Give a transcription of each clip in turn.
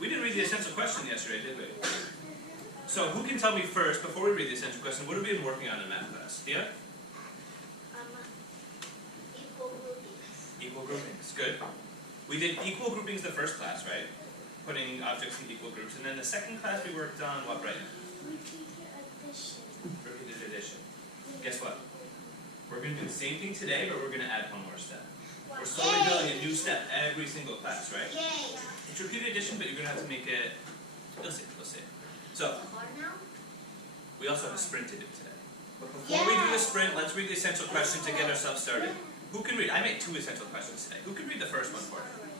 We didn't read the essential question yesterday, did we? So who can tell me first, before we read the essential question, what have we been working on in math class? Yeah? Equal groupings. Equal groupings, good. We did equal groupings the first class, right? Putting objects in equal groups. And then the second class we worked on what, right? Repeated addition. Repeated addition. Guess what? We're going to do the same thing today, but we're going to add one more step. We're slowly building a new step every single class, right? Yay. It's repeated addition, but you're going to have to make it, you'll see, we'll see. So, we also have a sprint to do today. But before we do the sprint, let's read the essential question to get ourselves started. Who can read? I made 2 essential questions today. Who can read the first one for me?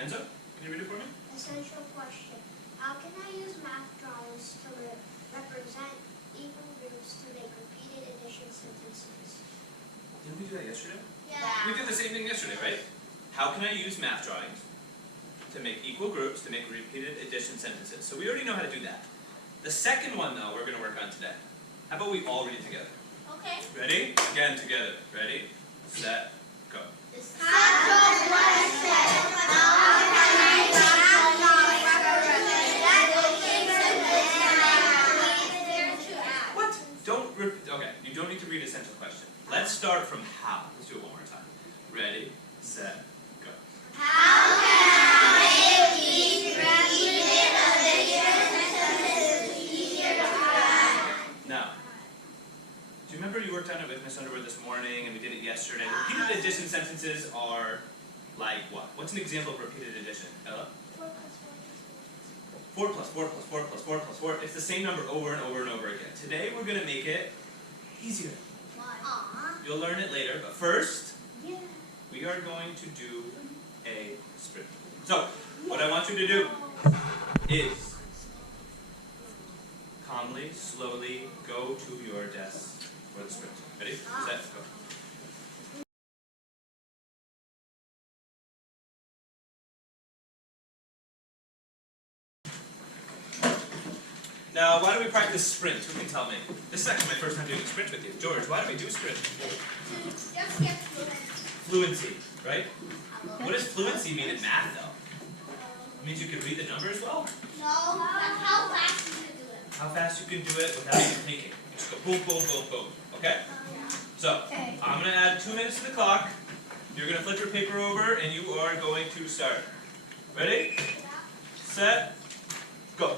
Enzo, can you read it for me? Essential question. How can I use math drawings to represent equal groups to make repeated addition sentences? Didn't we do that yesterday? Yeah. We did the same thing yesterday, right? How can I use math drawings to make equal groups to make repeated addition sentences? So we already know how to do that. The second one, though, we're going to work on today. How about we all read it together? Okay. Ready? Again, together. Ready? Set. Go. What? Don't repeat. Okay, you don't need to read essential question. Let's start from how. Let's do it one more time. Ready, set, go. How can I make these repeated addition sentences easier to add? Now, do you remember you worked on it with Miss Underwood this morning and we did it yesterday? Repeated addition sentences are like what? What's an example of repeated addition? Ella? 4 plus 4 plus 4 plus 4 plus 4. It's the same number over and over and over again. Today we're going to make it easier. You'll learn it later, but first, we are going to do a sprint. So, what I want you to do is calmly, slowly go to your desk for the sprint. Ready? Set, go. Now, why do we practice sprints? Who can tell me? This is actually my first time doing a sprint with you. George, why do we do sprints? Just get fluent. Fluency, right? What does fluency mean in math, though? It means you can read the numbers well? No, that's how fast you can do it. How fast you can do it without even thinking. You just go boom, boom, boom, boom. Okay? So, I'm going to add 2 minutes to the clock. You're going to flip your paper over, and you are going to start. Ready? Set. Go.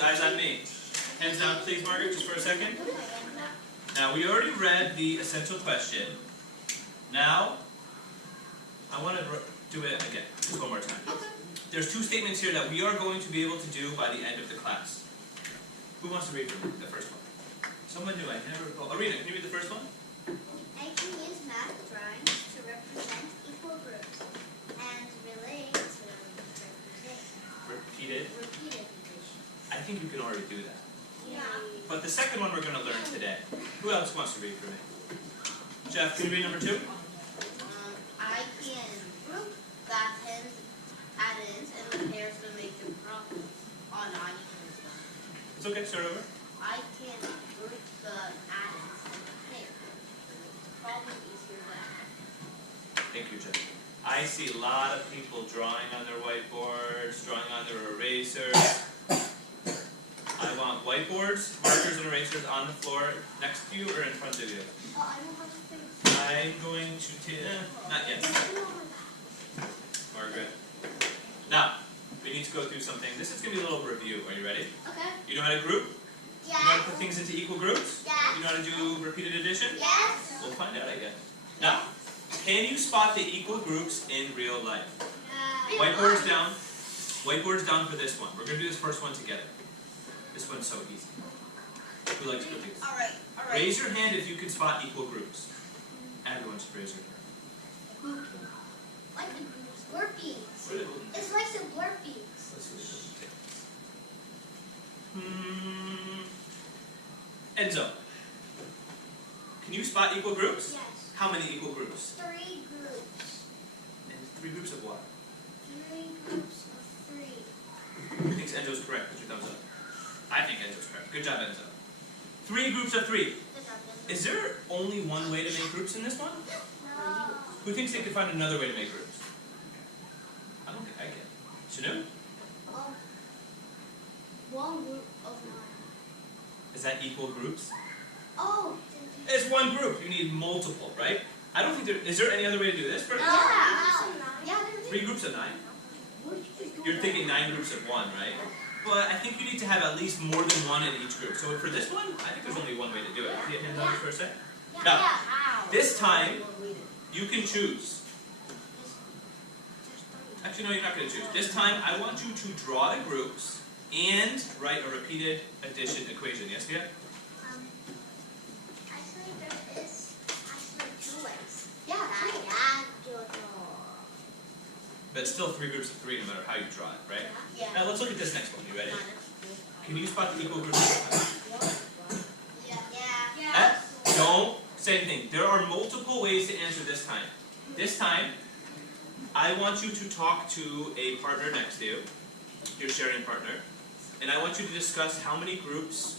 Eyes on me. Hands down, please, Margaret, just for a second. Now, we already read the essential question. Now, I want to do it again, just one more time. There's 2 statements here that we are going to be able to do by the end of the class. Who wants to read for me, the first one? Someone new, I never recall. Arena, can you read the first one? I can use math drawings to represent equal groups and relate to Repeated. repeated addition. I think you can already do that. Yeah. But the second one we're going to learn today. Who else wants to read for me? Jeff, can you read number 2? I can group the add-ins and pairs to make them problems. Oh no, I need to read them. It's okay, start over. I can group the add-ins and pairs. Problem easier than. Thank you, Jeff. I see a lot of people drawing on their whiteboards, drawing on their erasers. I want whiteboards, markers, and erasers on the floor next to you or in front of you. Oh, I don't have to think. I'm going to take, not yet. Margaret. Now, we need to go through something. This is going to be a little review. Are you ready? Okay. You know how to group? Yeah. You know how to put things into equal groups? Yeah. You know how to do repeated addition? Yes. We'll find out, I guess. Now, can you spot the equal groups in real life? Whiteboards down. Whiteboards down for this one. We're going to do this first one together. This one's so easy. Who likes cookies? Alright. Raise your hand if you can spot equal groups. Everyone should raise their hand. Like the groups. Blurpees. What are they? It's like some blurpees. Let's see what it takes. Enzo, can you spot equal groups? Yes. How many equal groups? 3 groups. And 3 groups of what? 3 groups of 3. Who thinks Enzo's correct? Put your thumbs up. I think Enzo's correct. Good job, Enzo. 3 groups of 3. Good job, Enzo. Is there only one way to make groups in this one? No. Who thinks they could find another way to make groups? I don't think I can. Shanu? One group of 9. Is that equal groups? Oh. It's one group. You need multiple, right? I don't think there is there any other way to do this? No. Yeah. 3 groups of 9? You're thinking 9 groups of 1, right? But I think you need to have at least more than one in each group. So for this one, I think there's only one way to do it. Can you hand on this for a sec? Now, this time, you can choose. Actually, no, you're not going to choose. This time, I want you to draw the groups and write a repeated addition equation. Yes, Tia? Actually, there is actually 2 ways. Yeah. But it's still 3 groups of 3 no matter how you draw it, right? Yeah. Now let's look at this next one. You ready? Can you spot the equal groups? Yeah. Don't say anything. There are multiple ways to answer this time. This time, I want you to talk to a partner next to you, your sharing partner, and I want you to discuss how many groups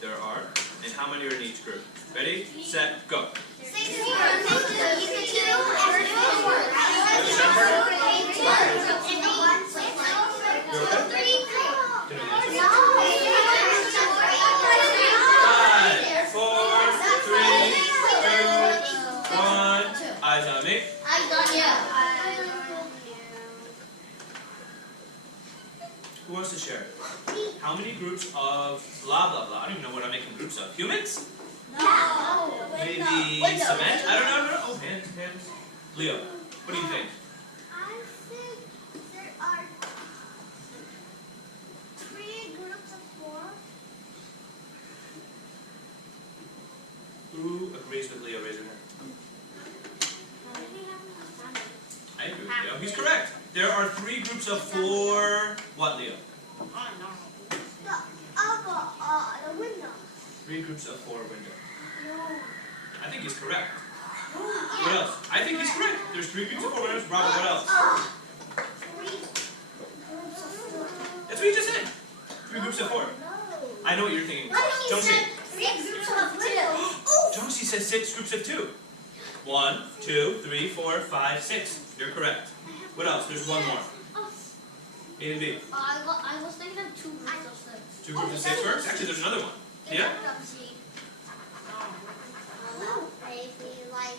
there are and how many are in each group. Ready, set, go. You're okay? Can I answer? 5, 4, 3, 2, 1. Eyes on me. Who wants to share? How many groups of blah blah blah? I don't even know what I'm making groups of. Humans? Maybe cement? I don't know. Oh, hands. Leo, what do you think? I think there are 3 groups of 4. Who agrees with Leo? Raise your hand. I agree with Leo. He's correct. There are 3 groups of 4. What, Leo? The window. 3 groups of 4 window. No. I think he's correct. What else? I think he's correct. There's 3 groups of 4 windows. Robert, what else? 3 groups of 4. That's what you just said. 3 groups of 4. No. I know what you're thinking. He Jonesy. said 3 groups of 2. Jonesy says 6 groups of 2. 1, 2, 3, 4, 5, 6. You're correct. What else? There's one more. A and B. I was thinking of 2 groups of 6. 2 groups of 6 works? Actually, there's another one. Yeah? Maybe like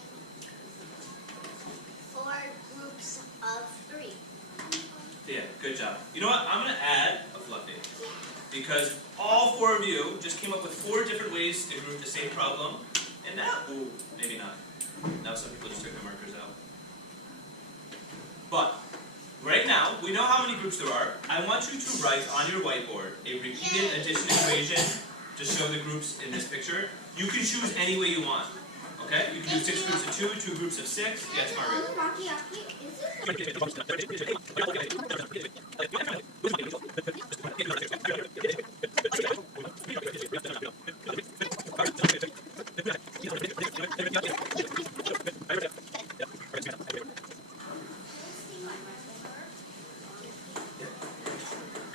4 groups of 3. Yeah, good job. You know what? I'm going to add a fluffy. Because all 4 of you just came up with 4 different ways to group the same problem. And now, ooh, maybe not. Now some people just took their markers out. But, right now, we know how many groups there are. I want you to write on your whiteboard a repeated addition equation to show the groups in this picture. You can choose any way you want. Okay? You can do 6 groups of 2, 2 groups of 6. Yes,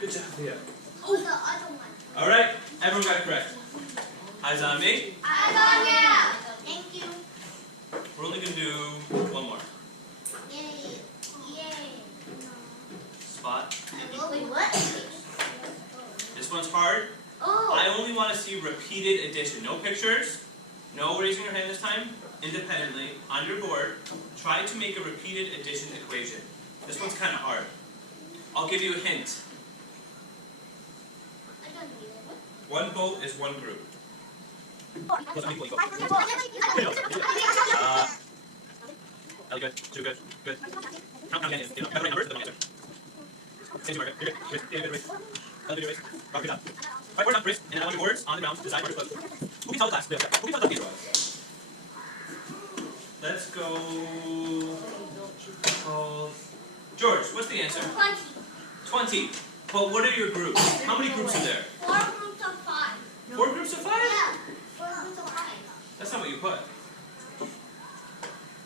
Good job, Leah. Oh, the other one. Alright, everyone got it correct. Eyes on me. Thank you. We're only going to do one more. Yay. Spot. Wait, what? This one's hard. I only want to see repeated addition. No pictures. No raising your hand this time. Independently, on your board, try to make a repeated addition equation. This one's kind of hard. I'll give you a hint. I don't need it. One boat is one group. Ellie, good. Two, good. Good. Count again. You know, got the right numbers, the answer. Same market. You're good. David, race. Ellie, do race. Rock, good job. Right board on wrist, and I want your boards on the ground. Design markers close. Who can tell the class? Who can tell the class? Let's go. George, what's the answer? 20. But what are your groups? How many groups are there? 4 groups of 5. 4 groups of 5? Yeah. 4 groups of 5. That's not what you put.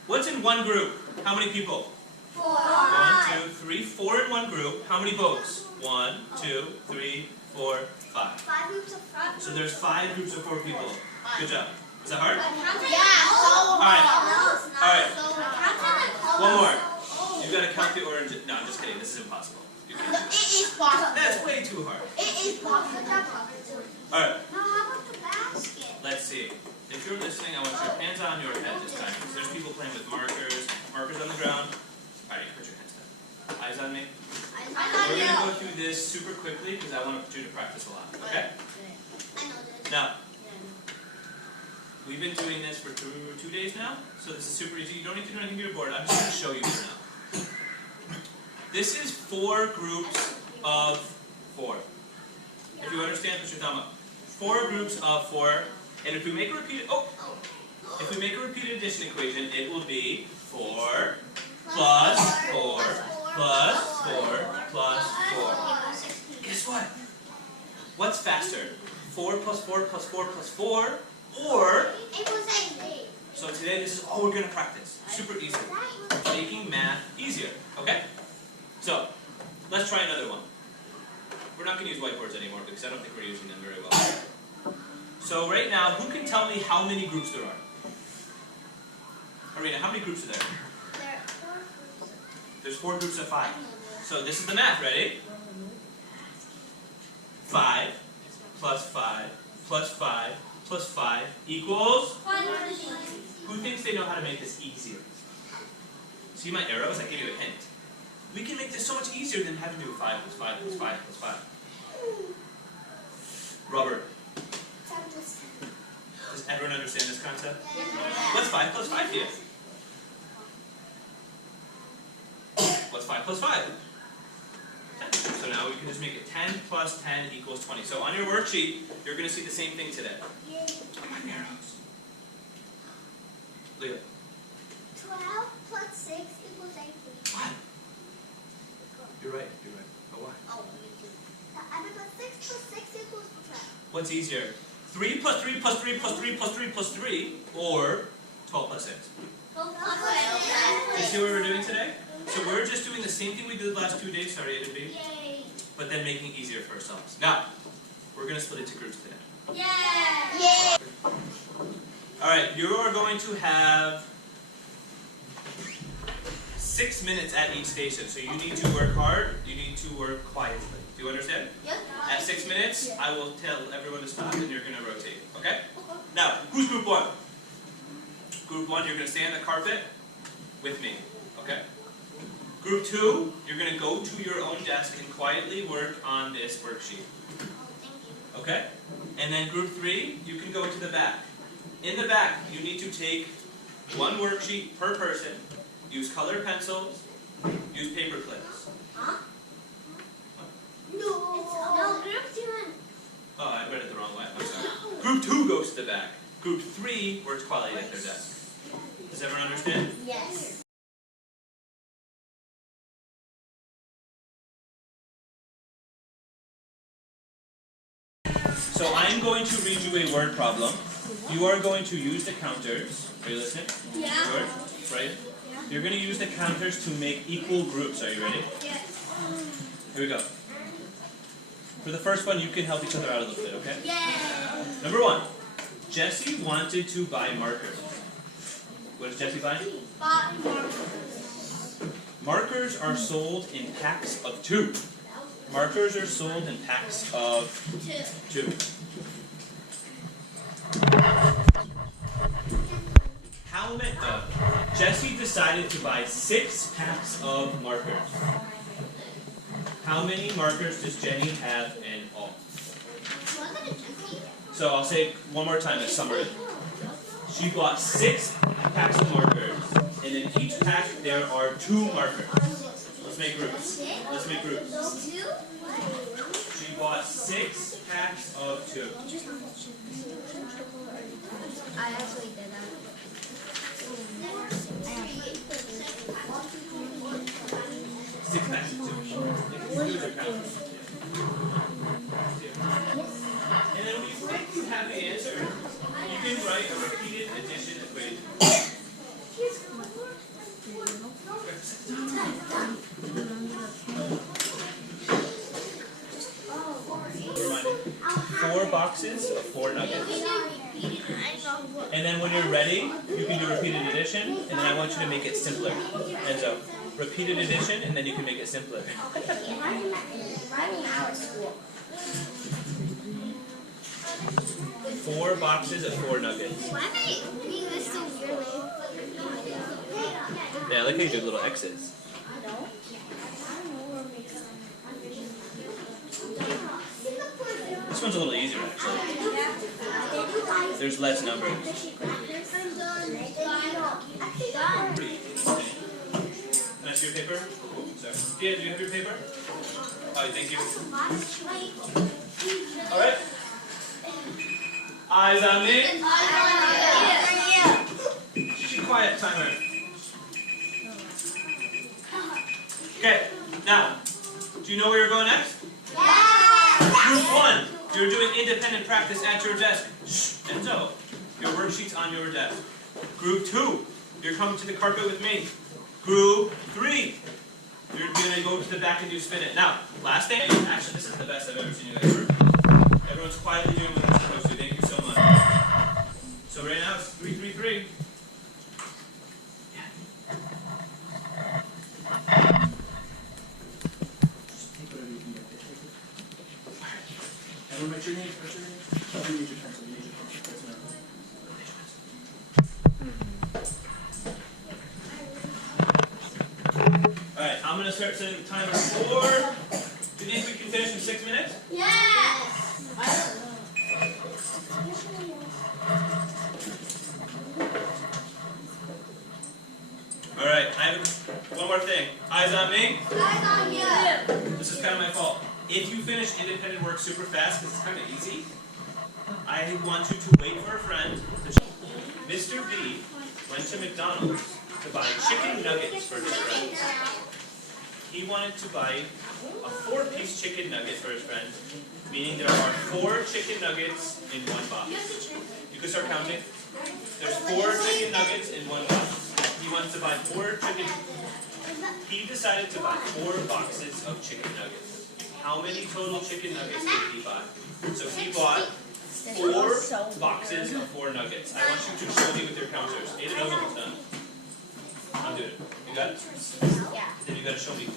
What's in one group? How many people? 4. 1, 2, 3, 4 in one group. How many boats? 1, 2, 3, 4, 5. 5 groups of 5. So there's 5 groups of 4 people. Good job. Is that hard? Yeah, so Alright. Alright. One more. Oh. You've got to count the orange. No, I'm just kidding. This is impossible. You No, can't. it is possible. That's way too hard. It is possible. Alright, No, how about the basket? let's see. If you're listening, I want your hands on your head this time. Because there's people playing with markers on the ground. Alright, put your hands down. Eyes on me. We're going to go through this super quickly because I want you to practice a lot. Okay? I know this. Now, we've been doing this for 2 days now. So this is super easy. You don't need to do anything to your board. I'm just going to show you for now. This is 4 groups of 4. If you understand, put your thumb up. 4 groups of 4. And if we make a repeated addition equation, it will be 4 plus 4 plus 4 plus 4. Guess what? What's faster? 4 plus 4 plus 4 plus 4, or... It was 8. So today, this is all we're going to practice. Super easy. Making math easier. Okay? So, let's try another one. We're not going to use whiteboards anymore because I don't think we're using them very well. So right now, who can tell me how many groups there are? Arena, how many groups are there? There are 4 groups. There's 4 groups of 5. So this is the math, ready? 5 plus 5 plus 5 plus 5 equals? Who thinks they know how to make this easier? See my arrows? I give you a hint. We can make this so much easier than having to do 5 plus 5 plus 5 plus 5. Robert, does everyone understand this concept? What's 5 plus 5 here? What's 5 plus 5? 10. So now we can just make it 10 plus 10 equals 20. So on your worksheet, you're going to see the same thing today. Oh, my arrows. Leah. 12 plus 6 equals 18. What? You're right. Oh, what? But 6 plus 6 equals 12. What's easier? 3 plus 3 plus 3 plus 3 plus 3 plus 3, or 12 plus 6? Do you see what we're doing today? So we're just doing the same thing we did the last 2 days, sorry, A to B, but then making it easier for ourselves. Now, we're going to split into groups today. Yeah. Alright, you are going to have 6 minutes at each station, so you need to work hard, you need to work quietly. Do you understand? Yep. At 6 minutes, I will tell everyone to stop and you're going to rotate, okay? Now, who's group 1? Group 1, you're going to stay on the carpet with me, okay? Group 2, you're going to go to your own desk and quietly work on this worksheet, okay? And then group 3, you can go to the back. In the back, you need to take 1 worksheet per person, use colored pencils, use paper clips. No, group 2. Oh, I read it the wrong way. I'm sorry. Group 2 goes to the back. Group 3 works quietly at their desk. Does everyone understand? Yes. So I'm going to read you a word problem. You are going to use the counters. Are you listening? Yeah. Word, right? You're going to use the counters to make equal groups. Are you ready? Yes. Here we go. For the first one, you can help each other out a little bit, okay? Yeah. Number 1. Jesse wanted to buy markers. What is Jesse buying? Markers are sold in packs of 2. Markers are sold in packs of 2. How many? Jesse decided to buy 6 packs of markers. How many markers does Jenny have in all? So I'll say it one more time as summary. She bought 6 packs of markers, and in each pack there are 2 markers. Let's make groups. Let's make groups. She bought 6 packs of 2. I actually did that. 6 packs of 2. And then when you think you have the answer, you can write a repeated addition equation. Remind me. 4 boxes of 4 nuggets. And then when you're ready, you can do repeated addition, and then I want you to make it simpler. And so, repeated addition, and then you can make it simpler. Running out of school. 4 boxes of 4 nuggets. Why am I doing this so weirdly? Yeah, I like how you do little X's. This one's a little easier, actually. There's less numbers. Pretty easy. Can I see your paper? Oh, sorry. Yeah, do you have your paper? Oh, thank you. All right. Eyes on me. Be quiet, timer. Okay, now, do you know where you're going next? Group 1, you're doing independent practice at your desk. Shh, Enzo, your worksheet's on your desk. Group 2, you're coming to the carpet with me. Group 3, you're going to go to the back and do spin it. Now, last thing, actually this is the best I've ever seen you guys work. Everyone's quietly doing what they're supposed to. Thank you so much. So right now it's 3-3-3. Everyone write your name. Write your name. You need your pencil. You need your pencil. Alright, I'm going to start setting the timer for... Do you think we can finish in 6 minutes? Yes! Alright, I have one more thing. Eyes on me. Eyes on you. This is kind of my fault. If you finish independent work super fast, because it's kind of easy, I want you to wait for a friend. Mr. B went to McDonald's to buy chicken nuggets for his friends. He wanted to buy a 4-piece chicken nugget for his friend, meaning there are 4 chicken nuggets in one box. You can start counting. There's 4 chicken nuggets in one box. He wants to buy 4 chicken. He decided to buy 4 boxes of chicken nuggets. How many total chicken nuggets did he buy? So he bought 4 boxes of 4 nuggets. I want you to show me with your counters. Aiden knows almost done. I'm doing it. You got it? Yeah. Then you got to show me in